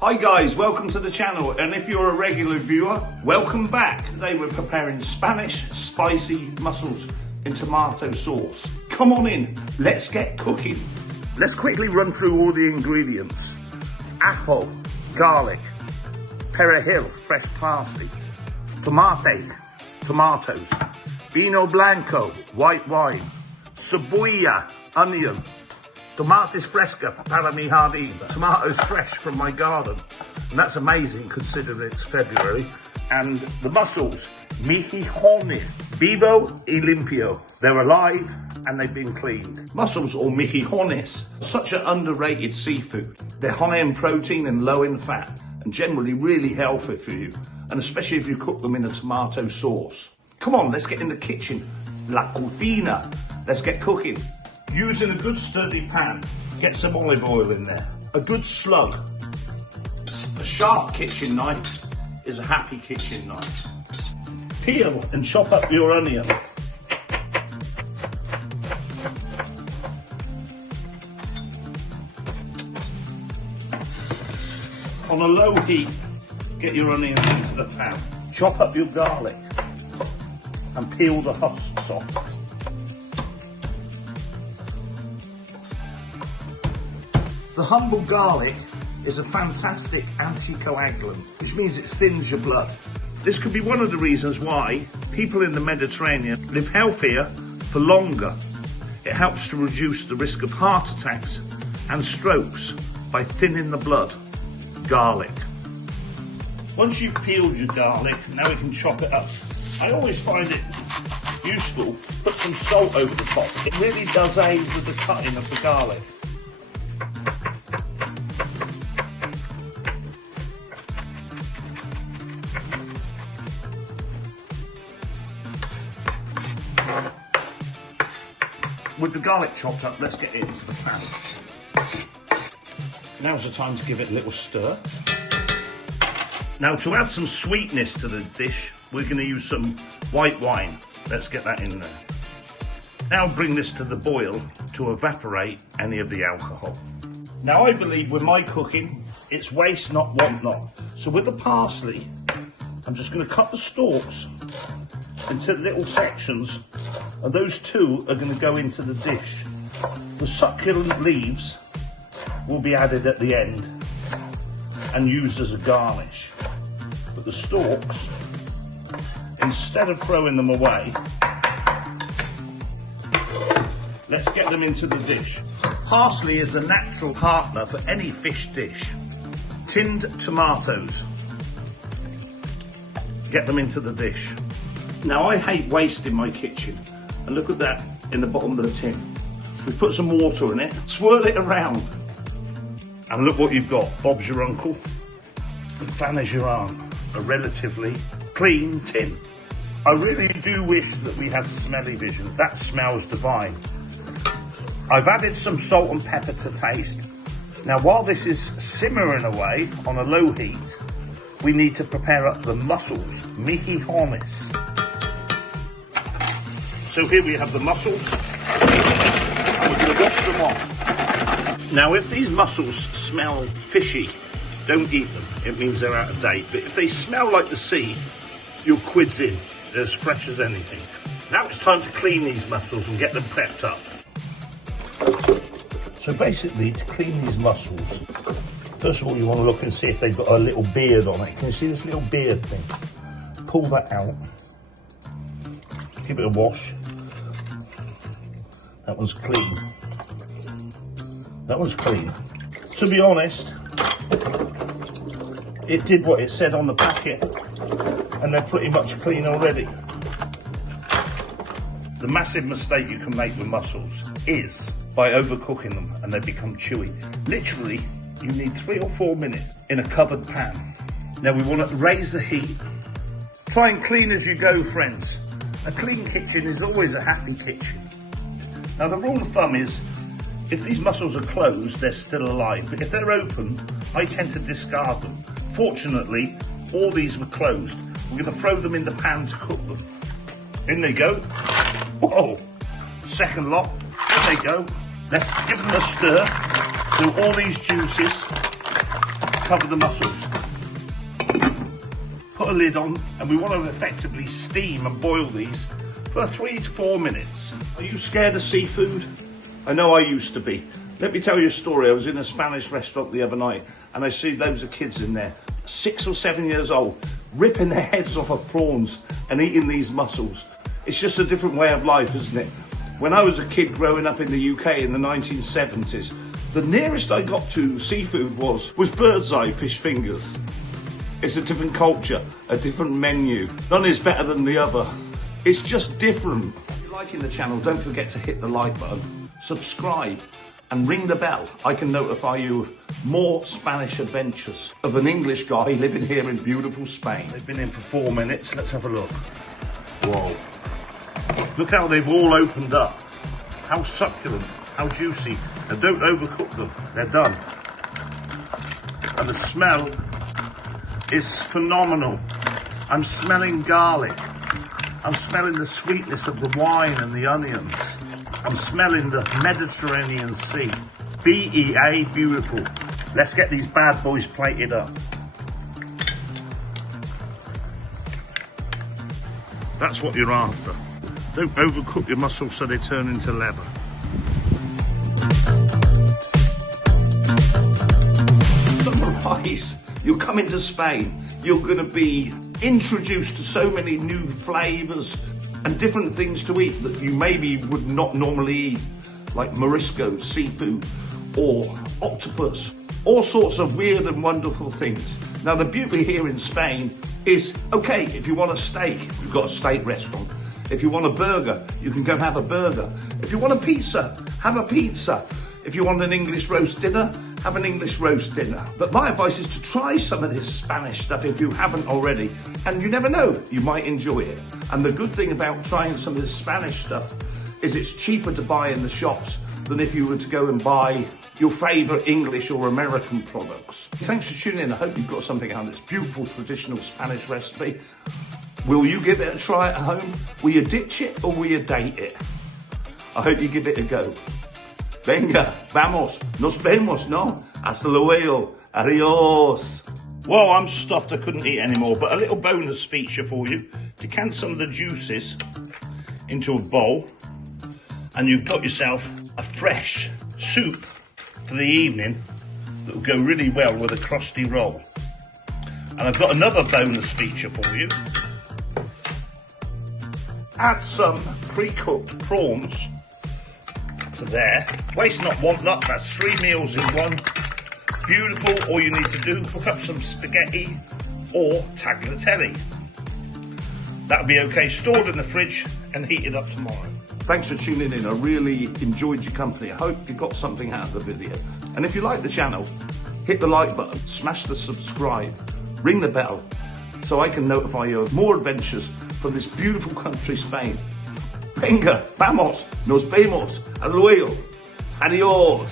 Hi guys, welcome to the channel, and if you're a regular viewer, welcome back. Today we're preparing Spanish spicy mussels in tomato sauce. Come on in, let's get cooking. Let's quickly run through all the ingredients. Ajo, garlic, perejil, fresh parsley, tomate, tomatoes, vino blanco, white wine, cebolla, onion, tomates fresca para mi jardín, tomatoes fresh from my garden, and that's amazing considering it's February. And the mussels, mejillones, vivo y limpio. They're alive and they've been cleaned. Mussels, or mejillones, are such an underrated seafood. They're high in protein and low in fat, and generally really healthy for you, and especially if you cook them in a tomato sauce. Come on, let's get in the kitchen. La cocina. Let's get cooking. Using a good sturdy pan, get some olive oil in there. A good slug. A sharp kitchen knife is a happy kitchen knife. Peel and chop up your onion. On a low heat, get your onions into the pan. Chop up your garlic and peel the husks off. The humble garlic is a fantastic anticoagulant, which means it thins your blood. This could be one of the reasons why people in the Mediterranean live healthier for longer. It helps to reduce the risk of heart attacks and strokes by thinning the blood. Garlic. Once you've peeled your garlic, now we can chop it up. I always find it useful to put some salt over the top. It really does aid with the cutting of the garlic. With the garlic chopped up, let's get it into the pan. Now's the time to give it a little stir. Now, to add some sweetness to the dish, we're going to use some white wine. Let's get that in there. Now bring this to the boil to evaporate any of the alcohol. Now, I believe with my cooking, it's waste not, want not. So with the parsley, I'm just going to cut the stalks into little sections, and those two are going to go into the dish. The succulent leaves will be added at the end and used as a garnish. But the stalks, instead of throwing them away, let's get them into the dish. Parsley is a natural partner for any fish dish. Tinned tomatoes, get them into the dish. Now, I hate waste in my kitchen, and look at that in the bottom of the tin. We put some water in it, swirl it around, and look what you've got. Bob's your uncle, and fan is your aunt. A relatively clean tin. I really do wish that we had smelly vision. That smells divine. I've added some salt and pepper to taste. Now, while this is simmering away on a low heat, we need to prepare up the mussels, mejillones. So here we have the mussels, and we're going to wash them off. Now, if these mussels smell fishy, don't eat them. It means they're out of date. But if they smell like the sea, your quid's in. They're as fresh as anything. Now it's time to clean these mussels and get them prepped up. So basically, to clean these mussels, first of all, you want to look and see if they've got a little beard on it. Can you see this little beard thing? Pull that out. Give it a wash. That one's clean. That one's clean. To be honest, it did what it said on the packet, and they're pretty much clean already. The massive mistake you can make with mussels is by overcooking them and they become chewy. Literally, you need 3 or 4 minutes in a covered pan. Now we want to raise the heat. Try and clean as you go, friends. A clean kitchen is always a happy kitchen. Now, the rule of thumb is, if these mussels are closed, they're still alive. But if they're open, I tend to discard them. Fortunately, all these were closed. We're going to throw them in the pan to cook them. In they go. Whoa! Second lot. In they go. Let's give them a stir so all these juices cover the mussels. Put a lid on, and we want to effectively steam and boil these for 3 to 4 minutes. Are you scared of seafood? I know I used to be. Let me tell you a story. I was in a Spanish restaurant the other night, and I see loads of kids in there, 6 or 7 years old, ripping their heads off of prawns and eating these mussels. It's just a different way of life, isn't it? When I was a kid growing up in the UK in the 1970s, the nearest I got to seafood was bird's eye fish fingers. It's a different culture, a different menu. None is better than the other. It's just different. If you're liking the channel, don't forget to hit the like button, subscribe, and ring the bell. I can notify you of more Spanish adventures of an English guy living here in beautiful Spain. They've been in for 4 minutes. Let's have a look. Whoa. Look how they've all opened up. How succulent, how juicy. And don't overcook them. They're done. And the smell is phenomenal. I'm smelling garlic. I'm smelling the sweetness of the wine and the onions. I'm smelling the Mediterranean Sea. BEA, beautiful. Let's get these bad boys plated up. That's what you're after. Don't overcook your mussels so they turn into leather. Summarize. You're coming to Spain. You're going to be introduced to so many new flavours and different things to eat that you maybe would not normally eat, like morisco, seafood, or octopus, all sorts of weird and wonderful things. Now the beauty here in Spain is, okay, if you want a steak, we've got a steak restaurant. If you want a burger, you can go have a burger. If you want a pizza, have a pizza. If you want an English roast dinner, have an English roast dinner. But my advice is to try some of this Spanish stuff if you haven't already. And you never know, you might enjoy it. And the good thing about trying some of this Spanish stuff is it's cheaper to buy in the shops than if you were to go and buy your favourite English or American products. Thanks for tuning in. I hope you've got something out of this beautiful traditional Spanish recipe. Will you give it a try at home? Will you ditch it or will you date it? I hope you give it a go. Venga, vamos, nos vemos, no? Hasta luego, adios. Well, I'm stuffed, I couldn't eat anymore, but a little bonus feature for you. Decant some of the juices into a bowl, and you've got yourself a fresh soup for the evening that will go really well with a crusty roll. And I've got another bonus feature for you. Add some pre-cooked prawns to there. Waste not, want not. That's 3 meals in one. Beautiful. All you need to do, cook up some spaghetti or tagliatelle. That'll be okay. Stored in the fridge and heated up tomorrow. Thanks for tuning in. I really enjoyed your company. I hope you got something out of the video. And if you like the channel, hit the like button, smash the subscribe, ring the bell, so I can notify you of more adventures from this beautiful country, Spain. Venga, vamos, nos vemos, hasta luego, adios.